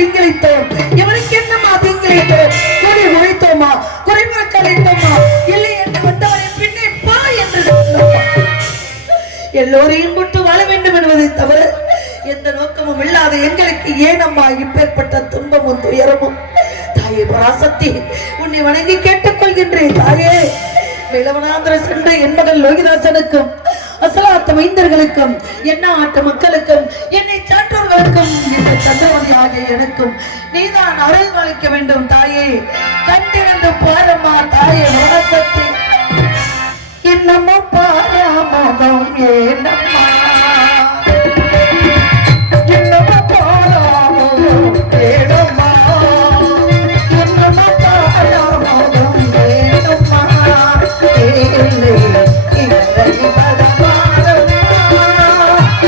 தீங்கிழித்தோம்? இவனுக்கு என்னமா தீங்கிழித்தோம்? கூடி உழைத்தோமா? குறைமக்கள் அழைத்தோமா? இல்லை என்று வந்தவரை பின்னே பா என்று எல்லோரையும் விட்டு வாழ வேண்டும் என்பதை தவிர எந்த நோக்கமும் இல்லாத எங்களுக்கு ஏன் அம்மா இப்பேற்பட்ட துன்பமும் துயரமும்? தாயே பராசக்தி, உன்னை வணங்கி கேட்டுக்கொள்கின்றேன் தாயே. வேலவனாந்திர சென்ற என் மகள் லோகிதாசனுக்கும் அசலாத்த மைந்தர்களுக்கும் என்ன ஆட்ட மக்களுக்கும் என்னை சான்றோர்களுக்கும் இந்த சந்திரவதி ஆகிய எனக்கும் நீதான் அருள் அளிக்க வேண்டும் தாயே. கண்டிருந்து பாரம்மா தாயே பராசக்தி. என்னம்மா பாராமதம் ஏனம்மா, என்னம்மா பாராமதம் ஏனம்மா, என்னம்மா பாராமதம் ஏனம்மா, ஏலே இல்லை பரமாரம்மா,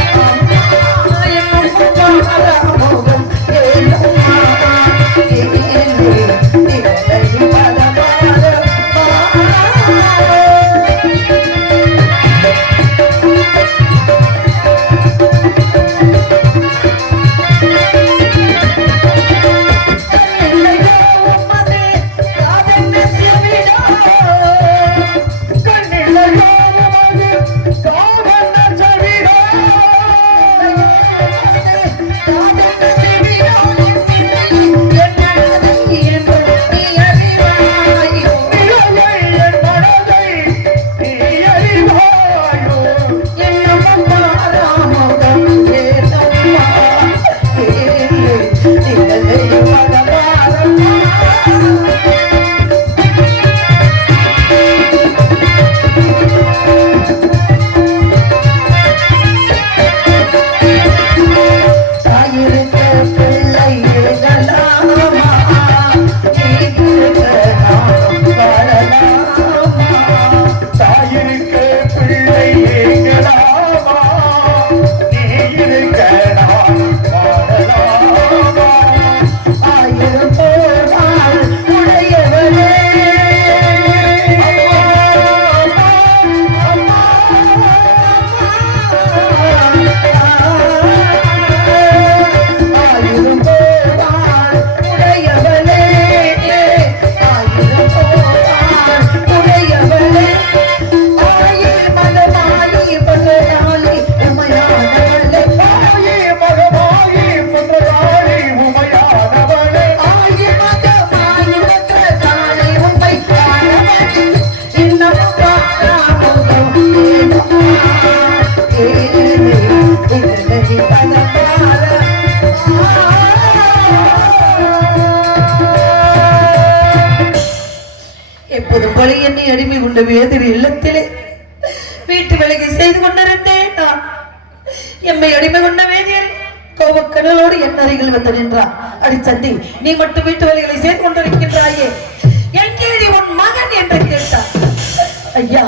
என்னம்மா பாராமதம் ஏனம்மா, ஏலே இல்லை பரமாரம்மா. என்னை அடிமை கொண்ட வேதிரி இல்லத்திலே வீட்டு வேலையை செய்து கொண்டிருந்தேன். நான் எம்மை அடிமை கொண்ட வேதியர் கோபக்கடலோடு என் அருகில் வந்து நின்றார். அடி சந்தி, நீ மட்டும் வீட்டு வேலைகளை செய்து கொண்டிருக்கின்றாயே, எங்கே உன் மகன் என்று கேட்டார். ஐயா,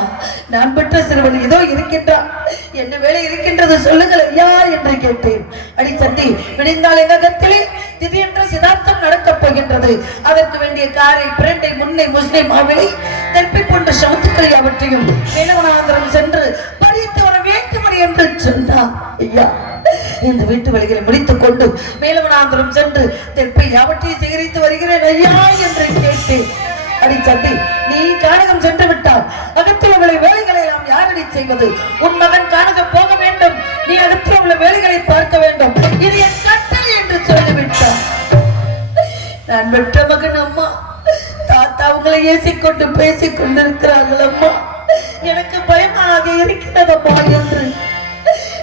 நான் பெற்ற சிறுவன் ஏதோ இருக்கின்றான், என்ன வேலை இருக்கின்றது சொல்லுங்கள் ஐயா என்று கேட்டேன். அடி சந்தி, விடிந்தால் எங்க கத்திலே திடீரென்று சிதார்த்தம் நடக்கப் போகின்றது. அதற்கு வேண்டிய காரை, பிரண்டை, முன்னை, முஸ்லிம் மாவிலை, தெற்பி போன்ற சமத்துக்களை அவற்றையும் வேலவனாந்திரம் சென்று பறித்து வர வேண்டுமணி என்று சொன்னார். ஐயா, இந்த வீட்டு வழிகளை முடித்துக் கொண்டு வேலவனாந்திரம் சென்று தெற்பை அவற்றையும் சேகரித்து வருகிறேன் ஐயா என்று கேட்டேன். அடி சந்தி, நீ கானகம் சென்று விட்டால் அகத்தில் உள்ள வேலைகளை நாம் யாரடி செய்வது? உன் மகன் கானகம் போக வேண்டும், நீ அகத்தில் உள்ள வேலைகளை பார்க்க வேண்டும், இது என் கட்டளை என்று சொல்லிவிட்டார். நான் பெற்ற மகன் அம்மா, தாத்தா உங்களை ஏசிக்கொண்டு பேசிக் கொண்டிருக்கிறார்கள் அம்மா, எனக்கு பயமாக இருக்கிறதம்மா என்று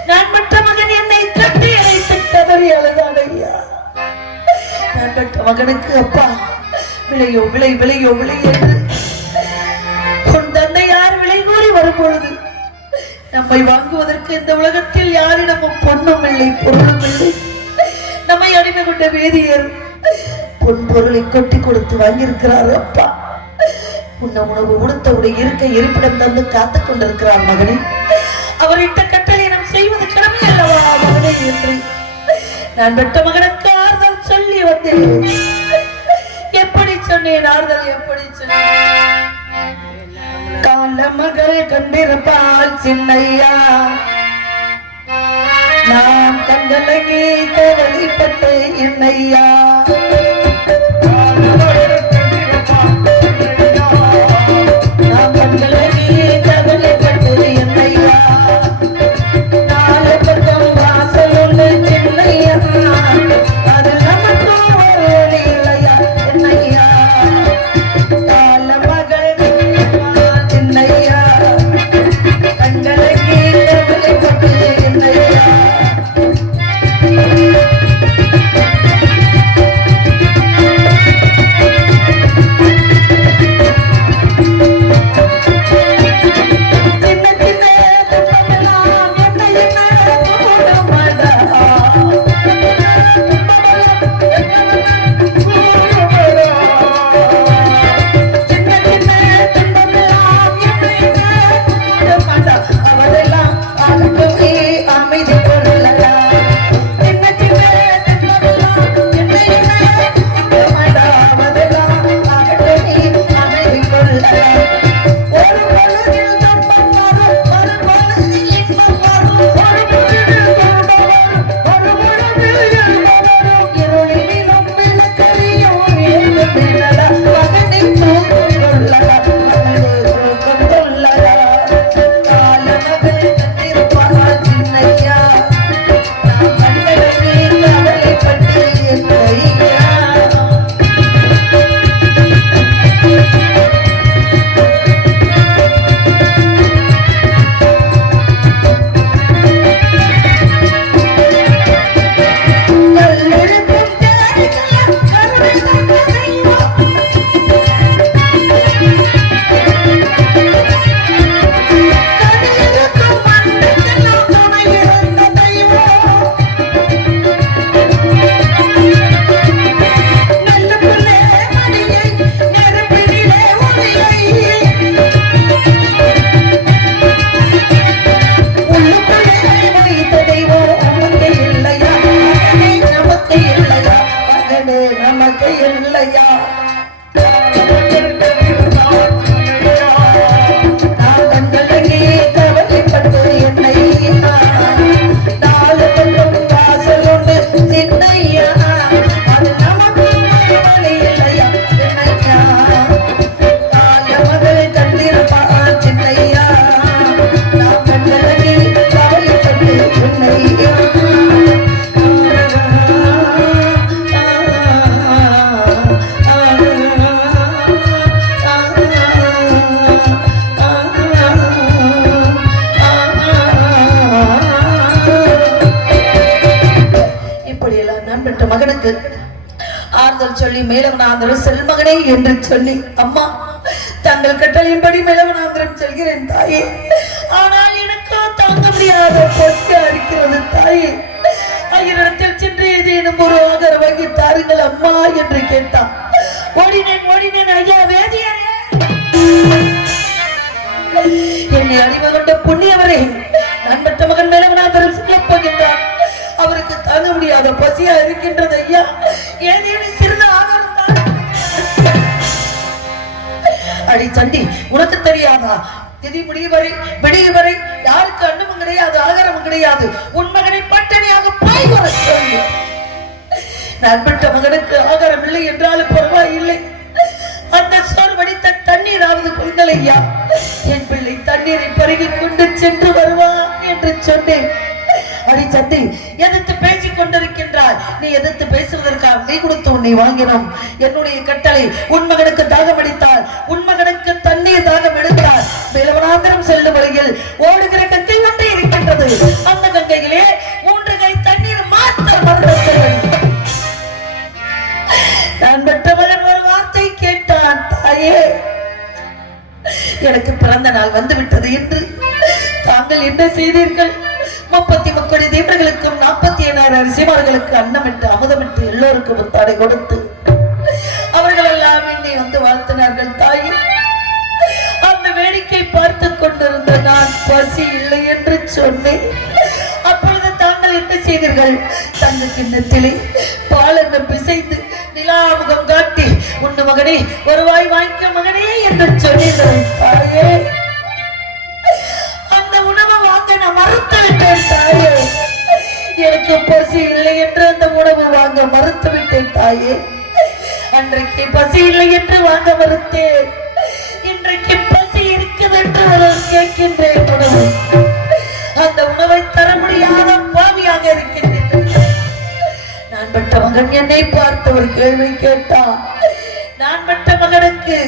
நான் பெற்ற மகன் என்னை கட்டி அழைத்து தவறி அழுதான். ஐயா, நான் பெற்ற மகனுக்கு அப்பா விளையோ விளை விளையோ விளை என்று உன் தந்தை யார் விலை கூறி வரும் பொழுது நம்மை வாங்குவதற்கு இந்த உலகத்தில் யாரிடமும் பொண்ணும் இல்லை பொருளும் இல்லை. நம்மை அடிமை கொண்ட வேதியர் பொன் பொருளை கொட்டி கொடுத்து வாங்கியிருக்கிறார் அப்பா. உண்ண உணவு உடுத்தவுடைய இருக்க இருப்பிடம் தந்து காத்துக் கொண்டிருக்கிறார் மகனே. அவர் இட்ட கட்டளை நாம் செய்வது கடமை அல்லவா மகனே என்று நான் பெற்ற மகனுக்கு ஆறுதல் சொல்லி வந்தேன். எப்படி சொன்னேன் ஆறுதல்? எப்படி சொன்னேன்? கால மகள் கண்டிருப்பால் சின்னையா, நாம் கண்களை வழிபட்டு என்னையா ஐயா. மகனுக்கு ஆறுதல் சொல்லி மேலவனாந்திரம் செல்மகனே என்று சொல்லி, அம்மா தங்கள் கட்டளையின்படி மேலவனாந்திரம் செல்கிறேன் தாயே. ஆனால் எனக்கோ தாங்க முடியாத பசியா இருக்கிறது தாயே. ஐயனிடத்தில் சென்று ஏதேனும் ஒரு ஆதரவு வாங்கி தாருங்கள் அம்மா என்று கேட்டான். ஓடினேன் ஐயா வேதியரே, என்னை அடிமை கொண்ட புண்ணியவரே, நான் மற்ற மகன் மேலவனாந்திரம் செல்ல போகின்றான். அவருக்கு தாங்க முடியாத பசியா இருக்கின்றது ஐயா. ஏதேனும் சிறிது ஆகாரம் அடி சண்டி, உனக்கு தெரியாதா? திதி விடிய வரை யாருக்கு அன்னமும் கிடையாது, ஆகாரமும் கிடையாது. உன் மகனை பட்டணியாக போய் வர சொல்லு. நான் பெற்ற மகனுக்கு ஆகாரம் இல்லை என்றாலும் பரவாயில்லை, அந்த சோர் வடித்த தண்ணீராவது கொடுங்கள் ஐயா. என் பிள்ளை தண்ணீரை பருகி கொண்டு சென்று வருவான் என்று சொன்னேன். அடி சண்டி, எதிர்த்து பேசிக் கொண்டிருக்கின்றார். நீ எதிர்த்து பேசுவதற்காக நீ கொடுத்து உன்னை வாங்கினோம். என்னுடைய கட்டளை, உன் மகனுக்கு தாகம் அடித்தால், உன் மகனுக்கு தண்ணீர் தாகம் எடுத்தால், மேலவனாந்திரம் செல்லும் வழியில் ஓடுகிற கங்கை ஒன்றே இருக்கின்றது. அந்த கங்கையிலே 3 கை தண்ணீர் மாத்திரம் மறந்தவர்கள். நான் பெற்ற மகன் ஒரு வார்த்தை கேட்டான். தாயே, எனக்கு பிறந்த நாள் வந்துவிட்டது என்று தாங்கள் என்ன செய்தீர்கள்? 33 தீபர்களுக்கும் 47 அரிசிமார்களுக்கு அன்னமிட்டு அமுதமிட்டு எல்லோருக்கும் முத்தாடை கொடுத்து அவர்கள் எல்லாம் என்னை வந்து வாழ்த்தினார்கள். தாயே, அந்த வேடிக்கை பார்த்து கொண்டிருந்த நான் பசி இல்லை என்று சொன்னேன். அப்பொழுது தாங்கள் என்ன செய்தீர்கள்? தங்க கிண்ணத்திலே பாலெண்ண பிசைந்து நிலாமுகம் காட்டி, உன்னு மகனே வருவாய் வாய்க்க மகனே என்று சொன்னீர்கள். தாயே, நான் மறுத்து விட்டேன் தாயே. எனக்கு பசி இல்லை என்று அந்த உணவு வாங்க மறுத்து விட்டேன் தாயே. அன்றைக்கு பசி இல்லை என்று வாங்க மறுத்தேன், இன்றைக்கு பசி இருக்கிறது என்று கேட்கின்றேன். உணவு, அந்த உணவை தர முடியாத பாவியாக இருக்கின்றேன். நான் பெற்ற மகன் என்னை பார்த்து ஒரு கேள்வி கேட்டான். நான் பெற்ற மகனுக்கு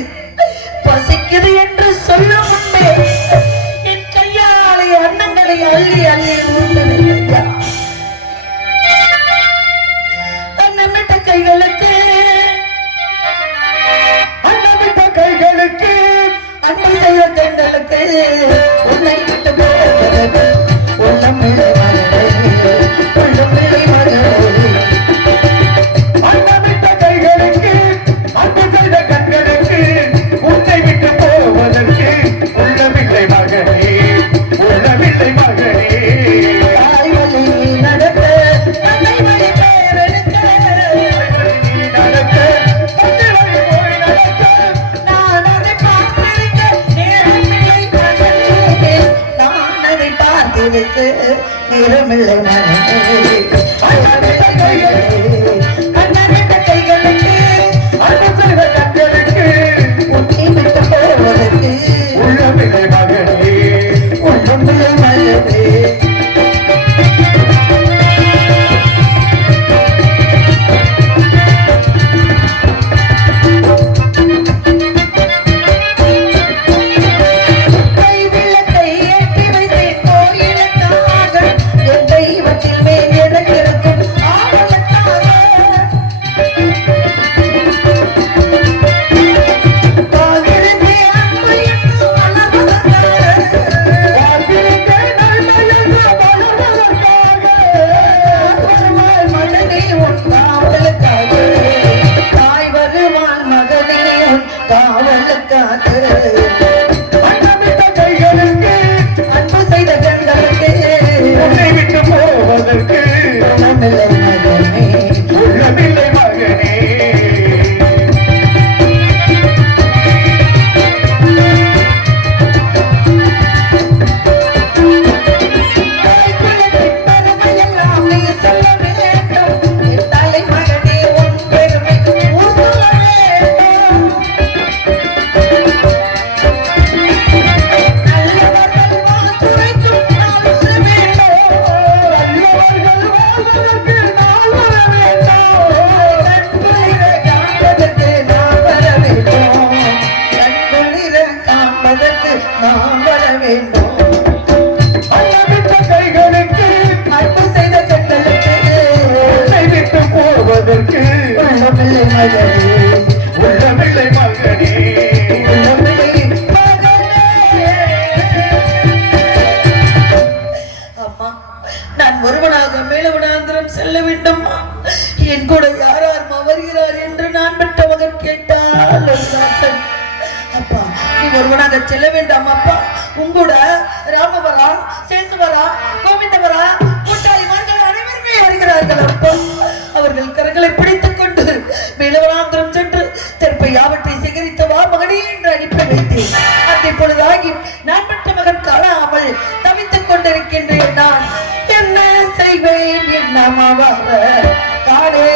பசிக்குது என்று சொல்லும் முன்பே அன்னங்களை அள்ளி அள்ளி ஊட்டவில்லையா? அன்னமிட்ட கைகளுக்கு அன்பு செய்த கண்களுக்கு உன்னை விட்டு போவதற்கு உள்ளம் பிள்ளை மகளே, உள்ளம் பிள்ளை மகளே. அன்னமிட்ட கைகளுக்கு அன்பு செய்த கண்களுக்கு உன்னை விட்டு போவதற்கு உள்ளம் பிள்ளை மகளே, உள்ளமில்லை மகளே. தாய்வழி நடக்க தன்னை வழி பேரெடுக்க, நான் அதை பார்த்திருக்க நேரமில்லை மகளே, நான் அதை பார்த்திருக்க நேரமில்லை மகளே. அண்ணமிட்ட கைகளுக்கு அன்பு கண்களுக்கு உன்னை விட்டு போவதற்கு உள்ளமில்லை மகளே, உள்ளமில்லை மகளே. கைவிளக்கை ஏற்றி வைத்தேன் கோயிலுக்காக, என் தெய்வத்தின் அதற்கு உள்ளமில்லை மகனே, உள்ளமில்லை மகனே, உள்ளமில்லை மகனே. அம்மா, நான் ஒருவனாக மேலவனாந்திரம் செல்ல வேண்டுமா? என் கூட யார் யாருமா வருகிறார் என்று நான் பெற்ற மகன் கேட்டால் அப்பா, நீ ஒருவனாக செல்ல வேண்டாம் அப்பா. உங்கூட ராமவரா, சேசுவரா, கோவிந்தவரா, கூட்டாளிமார்கள் அனைவருமே வருகிறார்கள் அப்பா. அவர்கள் கரங்களை பிடித்துக் கொண்டு மேலவனாந்திரம் சென்று தெற்பை யாவற்றை சேகரித்த வா மகனே என்று அனுப்பி வைத்தேன். அந்த பொழுதாகி நான் பெற்ற மகன் காணாமல் தவித்துக் கொண்டிருக்கின்றேன். நான் என்ன செய்வேன்? என்னமாவ காடே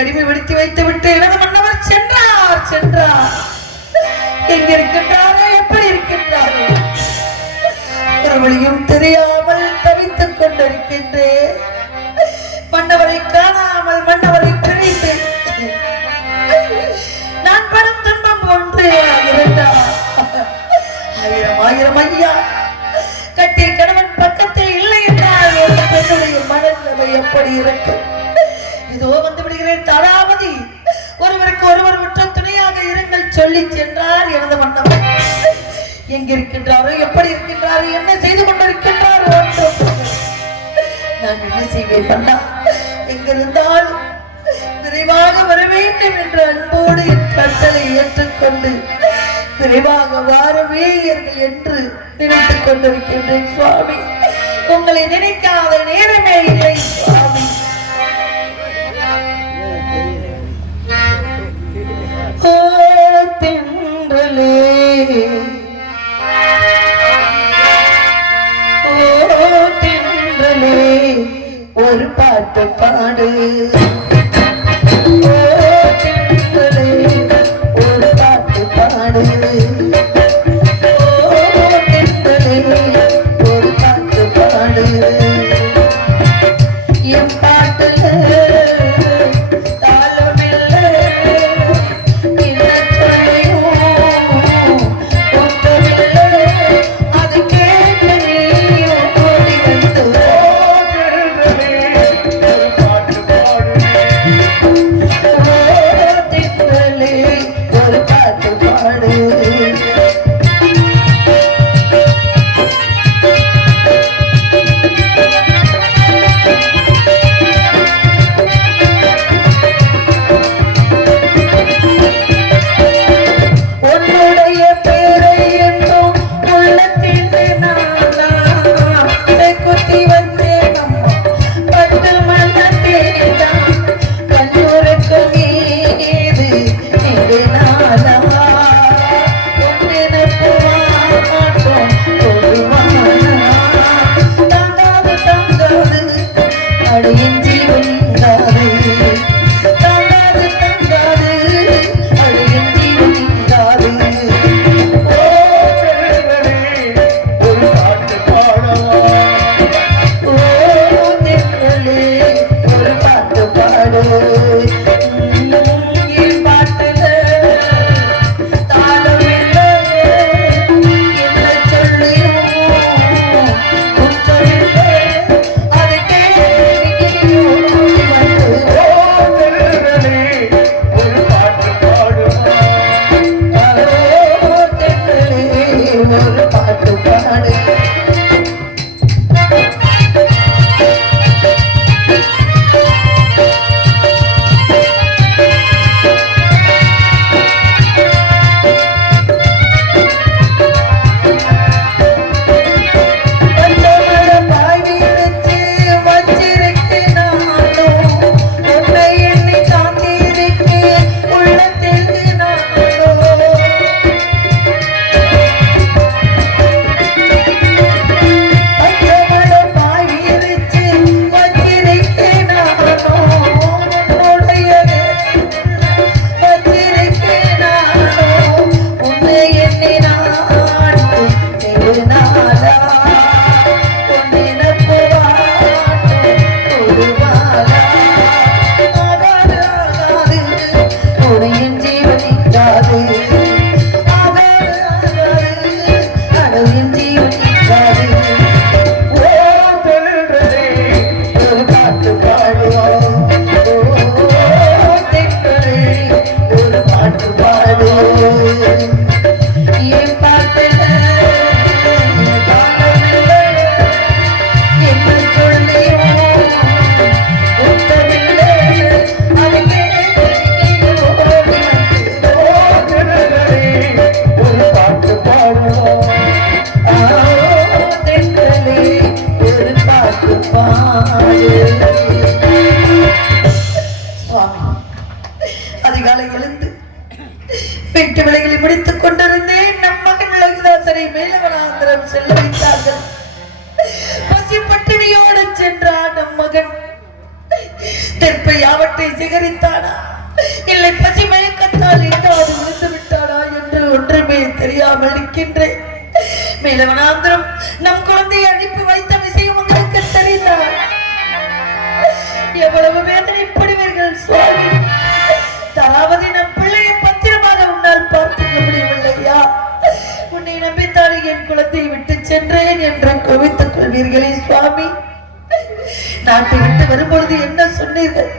அடிமை விடுத்தி வைத்து விட்டு எனது மன்னவர் சென்றார். எங்க இருக்கின்றாரோ, எப்படி இருக்கின்றாரோ ஒரு வழியும் தெரியாமல் தவித்துக் கொண்டிருக்கின்றேன். மன்னவரை காணாமல் மன்னவரை பிரித்து நான் படும் துன்பம் ஒன்றே இருந்தார். ஆயிரம் ஐயா கட்டிய கணவன் பக்கத்தில் இல்லை என்றால் என்னுடைய மனநிலை எப்படி இருக்கும்? இதோ வந்து விடுகிறேன் தாராவதி, ஒருவருக்கு ஒருவர் உற்ற துணையாக இருங்கள் சொல்லி சென்றார் எனது மன்னவர். எங்கிருக்கின்றாரோ, எப்படி இருக்கின்றாரோ, என்ன செய்து கொண்டிருக்கின்றாரோ நான் என்ன செய்வேன்? அண்ணா எங்கிருந்தால் விரைவாக வர வேண்டும் என்று அன்போடு என் கட்டளை ஏற்றுக்கொண்டு விரைவாக வாரவே என்று நினைத்துக் கொண்டிருக்கின்றேன் சுவாமி. உங்களை நினைக்காத நேரமே இல்லை சுவாமி. ஓ தென்றலே, ஓ தென்றலே, ஒரு பாட்டு பாடு. ஓ தென்றலே, ஒரு பாட்டு பாடு. ஓ தென்றலே, ஒரு பாட்டு பாடு. என் பாட்டுல பாட்டு பாடு. சுவாமி அதிகாலை எழுந்து வீட்டு விலைகளை முடித்துக் கொண்டிருந்தேன். நம் மகன் லோகிதாசனை மேலவனாந்திரம் செல்ல வைத்தார்கள். பசி பட்டினியோடு சென்றான் நம் மகன். தெற்பை யாவற்றை சிகரித்தானா இல்லை பசி மயக்கத்தால் எங்காவது விழுந்து விட்டானா என்று ஒன்றுமே தெரியாமல் இருக்கின்றேன். மேலவனாந்திரம் நம் குழந்தையை அனுப்பி வைத்த விஷயம் உங்களுக்கு தெரிந்தார். எவ்வளவு வேதனைப்படுவீர்கள் சுவாமி. தராவதி நம் பிள்ளையை பத்திரமாக உன்னால் பார்த்துக்க முடியவில்லையா? உன்னை நம்பித்தானே என் குழந்தையை விட்டு சென்றேன் என்று கோவித்துக் கொள்வீர்களே சுவாமி. நாட்டை விட்டு வரும்பொழுது என்ன சொன்னீர்கள்?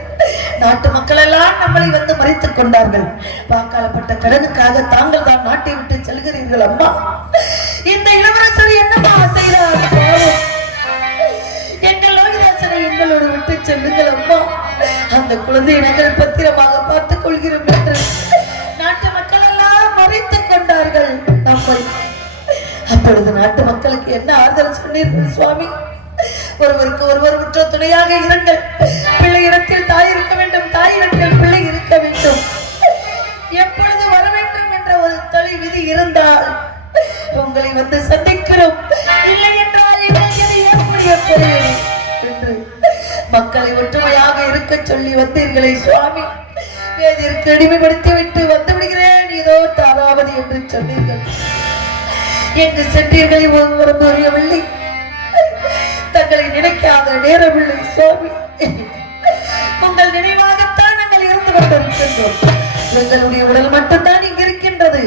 நாட்டு மக்கள் எல்லாம் நம்மளை வந்து மறைத்துக் கொண்டார்கள். வாக்காளப்பட்ட கடனுக்காக தாங்கள் தான் நாட்டை விட்டு செல்கிறீர்கள் அம்மா. இந்த இளவரசர் என்னமா செய்கிறார்? எங்கள் லோகிதாசனை எங்களோடு விட்டு செல்லுங்கள் அம்மா. அந்த குழந்தையை நாங்கள் பத்திரமாக பார்த்துக் கொள்கிறோம் என்று நாட்டு மக்கள் எல்லாம் மறைத்துக் கொண்டார்கள் நம்மை. அப்பொழுது நாட்டு மக்களுக்கு என்ன ஆறுதல் சொன்னீர்கள் சுவாமி? ஒருவருக்கு ஒருவர் உற்ற துணையாக இருங்கள். பிள்ளை இடத்தில் தாய் இருக்க வேண்டும், தாய் இடத்தில் பிள்ளை இருக்க வேண்டும். எப்பொழுது வர வேண்டும் என்ற ஒரு தனி விதி இருந்தால் உங்களை வந்து சந்திக்கிறோம், இல்லை என்றால் என்று மக்களை ஒற்றுமையாக இருக்க சொல்லி வந்தீர்களே சுவாமி. வேதிற்கு அடிமைப்படுத்தி விட்டு வந்து விடுகிறேன் இதோ தாராவதி என்று சொன்னீர்கள். எங்கு சென்றீர்களை ஒருவரும் புரியவில்லை. தங்களை நினைக்காத நேரமில்லை சுவாமி. உங்கள் நினைவாகத்தான் நாங்கள் இருந்து கொண்டிருக்கின்றோம். எங்களுடைய உடல் மட்டும்தான் இங்கு இருக்கின்றது.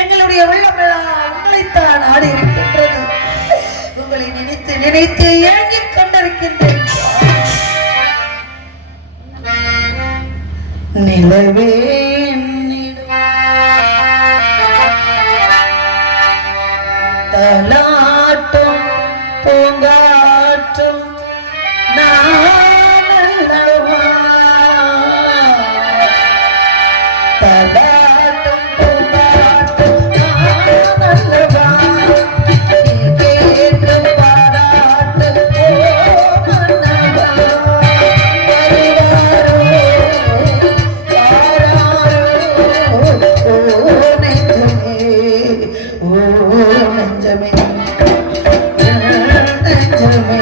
எங்களுடைய உள்ளமெல்லாம் உங்களைத்தான் ஆடி இருக்கின்றது. உங்களை நினைத்து நினைத்து ஏங்கிக் கொண்டிருக்கின்றேன். நிலவே தலாட்டும் பூங்காற்றும் நானல்லவா, தலாட்டும் பூங்காற்றும் நானல்லவா, நீ கேட்கும் பாராட்டு மன்னவா, வருவாரோ வாராரோ ஓ நெஞ்சமே, ஓ நெஞ்சமே, நெஞ்சமே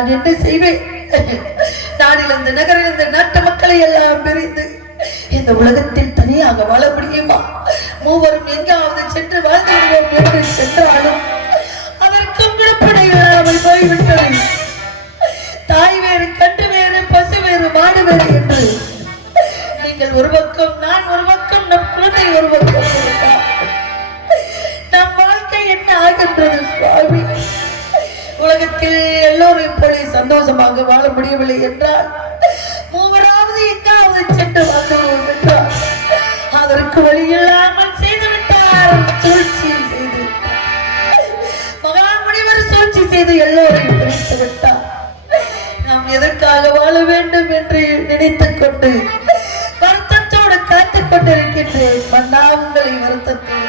நான் என்ன செய்வேன்? நாடிலிருந்து நகரிலிருந்து நாட்டு மக்களை எல்லாம் பிரிந்து இந்த உலகத்தில் தனியாக வாழ முடியுமா? மூவரும் எங்காவது சென்று வாழ்ந்து விடுவோம் என்று சென்றாலும் அதற்கும் விடுப்படை இல்லாமல் போய்விட்டது. தாய் வேறு, கன்று வேறு, பசு வேறு, மாடு வேறு என்று நீங்கள் ஒரு பக்கம், நான் ஒரு பக்கம், நம் குழந்தை ஒரு பக்கம் இருந்தால் நம் வாழ்க்கை என்ன ஆகின்றது சுவாமி? உலகத்தில் எல்லோரும் போல சந்தோஷமாக வாழ முடியவில்லை என்றால் மூவராவது எங்காவது சென்று வாழ்ந்தோம் என்றால் அதற்கு வழி இல்லாமல் செய்துவிட்டார். சூழ்ச்சி செய்து மகா முனிவர் சூழ்ச்சி செய்து எல்லோரையும் பிரித்து விட்டார். நாம் எதற்காக வாழ வேண்டும் என்று நினைத்துக் கொண்டு வருத்தத்தோடு காத்துக் கொண்டிருக்கின்றேன். மன்னாவுங்களை வருத்தத்தோடு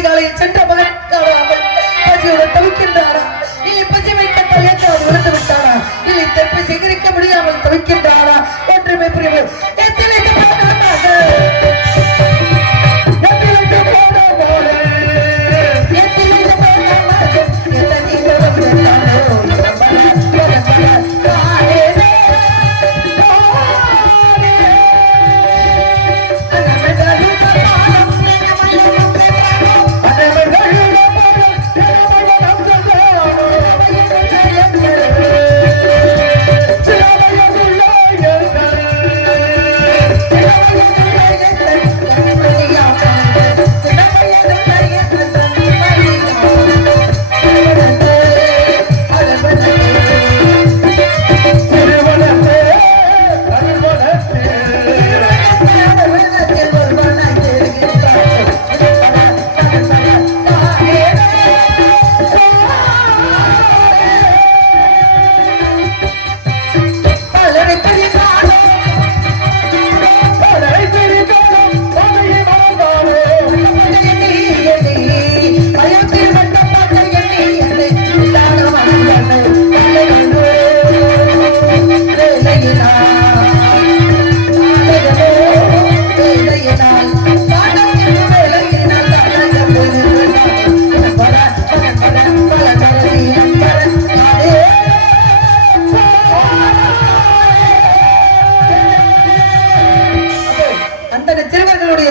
அதிகாலையில் சென்ற மகன் காணாமல் பசியுடன் தவிக்கின்றாரா இல்லை பசி வைக்க தலையால் விழுந்து விட்டாரா இல்லை தெப்பை சேகரிக்க முடியாமல் தவிக்கின்றாரா ஒன்றுமே புரியவில்லை.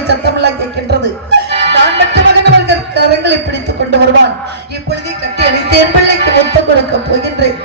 சத்தமெல்லாம் கேட்கின்றது. நான் மட்டும் மகன் கரங்களை பிடித்துக் கொண்டு வருவான். இப்பொழுதே கட்டி அணைத்து என் பிள்ளைக்கு முத்தம் கொடுக்க போகின்றேன்.